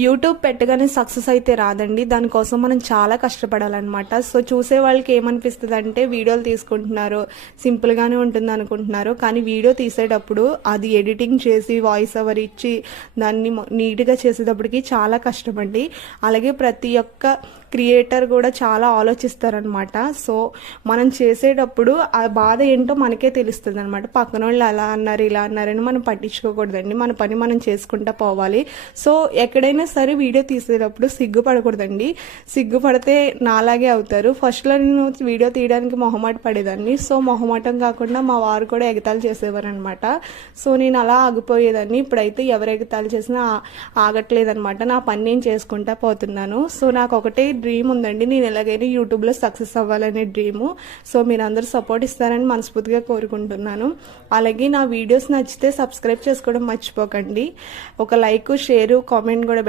YouTube పెట్టగానే success అయితే రాదండి. దానికోసం మనం చాలా కష్టపడాలన్నమాట. సో చూసే వాళ్ళకి ఏమనిపిస్తుంది అంటే వీడియోలు తీసుకుంటున్నారు, సింపుల్గానే ఉంటుంది అనుకుంటున్నారు. కానీ వీడియో తీసేటప్పుడు అది ఎడిటింగ్ చేసి వాయిస్ ఓవర్ ఇచ్చి దాన్ని నీట్గా చేసేటప్పటికి చాలా కష్టమండి. అలాగే ప్రతి ఒక్క క్రియేటర్ కూడా చాలా ఆలోచిస్తారనమాట. సో మనం చేసేటప్పుడు ఆ బాధ ఏంటో మనకే తెలుస్తుంది అనమాట. పక్కన వాళ్ళు అలా అన్నారు ఇలా అన్నారని మనం పట్టించుకోకూడదండి. మన పని మనం చేసుకుంటా పోవాలి. సో ఎక్కడైనా సరే వీడియో తీసేటప్పుడు సిగ్గుపడకూడదండి. సిగ్గుపడితే నాలాగే అవుతారు. ఫస్ట్లో నేను వీడియో తీయడానికి మొహమాట పడేదాన్ని. సో మొహమాటం కాకుండా మా వారు కూడా ఎగతాళి చేసేవారు అనమాట. సో నేను అలా ఆగిపోయేదాన్ని. ఇప్పుడైతే ఎవరు ఎగతాళి చేసినా ఆగట్లేదనమాట. నా పని నేను చేసుకుంటా పోతున్నాను. సో నాకు ఒకటే డ్రీమ్ ఉందండి. నేను ఎలాగైనా యూట్యూబ్లో సక్సెస్ అవ్వాలనే డ్రీము. సో మీరు అందరూ సపోర్ట్ ఇస్తారని మనస్ఫూర్తిగా కోరుకుంటున్నాను. అలాగే నా వీడియోస్ నచ్చితే సబ్స్క్రైబ్ చేసుకోవడం మర్చిపోకండి. ఒక లైక్, షేర్, కామెంట్ కూడా